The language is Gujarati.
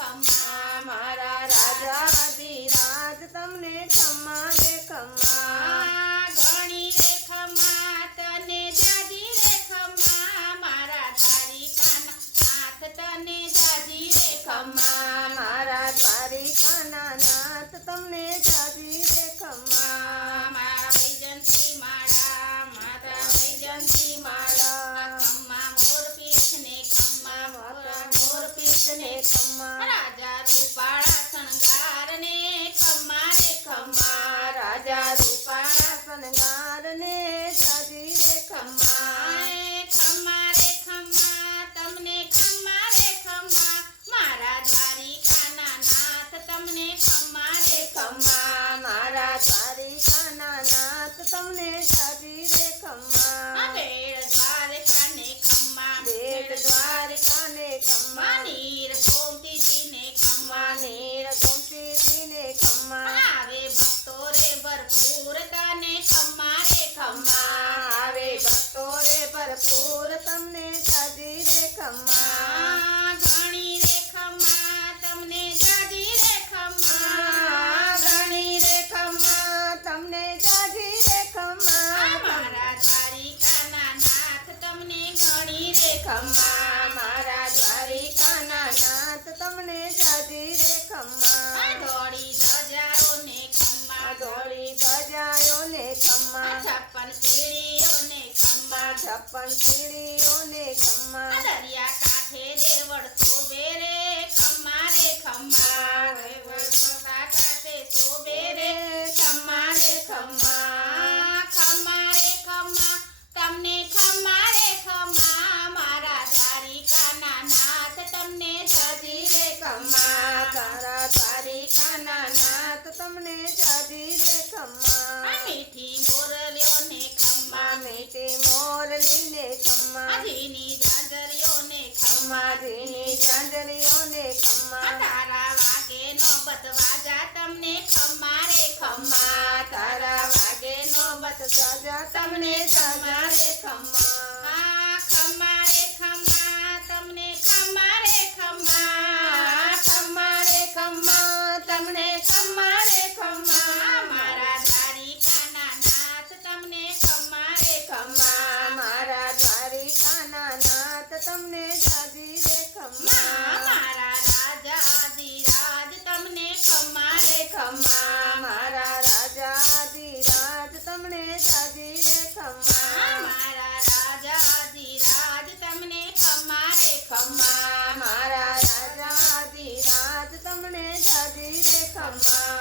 ખમ્મા મારા રાજાધિરાજ તમને ખમ્મા રે ખમ્મા ઘણી રે ખમ્મા તને જાજી રે ખમ્મા મારા દ્વારિકાના નાથ તને જાજી રે ખમ્મા મારા દ્વારિકાના નાથ તમને જાજી રે ખમ્મા મારા વૈજયંતી માળા માતા વૈજયંતી માળા ખમ્મા મોરપીઠ ને ખમ્મા મોરપીઠ ને ખમ્મા રાજા રૂપાળા શણગાર ને ખમ્મા રે ખમ્મા રાજા રૂપાળા શણગાર ને જાજી રે ખમ્મા ખમ્મા રે ખમ્મા તમને ખમ્મા રે ખમ્મા મારા દ્વારિકાના નાથ તમને ખમ્મા રે ખમ્મા મારા દ્વારિકાના નાથ તમને જાજી રે ખમ્મા બેડ દ્વારકાને ખમ્મા બેટ દ્વારિકાને ખમ્મા નીર ગોમતીજીને ખમ્મા નીર ગોમતીજીને ખમ્મા આવે ભક્તો રે ભરપૂર તને ખમ્મા રે ખમ્મા આવે ભક્તો રે ભરપૂર તમને જાજી રે ખમ્મા ઘણી રે ખમ્મા તમને જાજી રે ખમ્મા ઘણી રે ખમ્મા તમને જાજી રે ખમ્મા મારા દ્વારિકાના નાથ તમને ઘણી રે ખમ્મા મારા દ્વારિકાના નાથ તમને જાજી રે ખમ્મા ધોળી ધજાઓને ખમ્મા ધોળી ધજાયોને ખમ્મા 56 સીડીઓને ખમ્મા 56 સીડીઓને ખમ્મા દરિયા કાંઠે દેવળ શોભે રે ખમ્મા રે ખમ્મા દરિયા કાંઠે શોભે રે ખમ્મા રે ખમ્મા ખમ્મા રે ખમ્મા તમને ખમ્મા રે ખમ્મા મારા દ્વારિકાના નાથ તમને જાજી રે ખમ્મા તારા દ્વારિકાના નાથ તમને જાજી રે ખમ્મા મીઠી મોરલીઓને ખમ્મા મીઠી મોરલીને ખમ્મા ધીની ઝાંઝરીઓને ખમ્મા ધીની ઝાંઝરીઓને ખમ્મા તારા વાગે નોબત વાજા તમને ખમ્મા રે ખમ્મા તારા વાગે નોબત જાજા તમને જાજા રે ખમ્મા ખમ્મા રે ખમ્મા તમને ખમ્મા રે ખમ્મા ખમ્મા રે ખમ્મા તમને ખમ્મા રે ખમ્મા મારા દ્વારિકાના નાથ તમને ખમ્મા રે ખમ્મા મારા દ્વારિકાના નાથ તમને જાજી રે ખમ્મા મારા રાજાધિરાજ તમને ખમ્મા રે ખમ્મા મારા રાજાધિરાજ તમને જાજી રે ખમ્મા મારા રાજાધિરાજ તમને ખમ્મા રે ખમ્મા મારા રાજાધિરાજ તમને જાજી રે ખમ્મા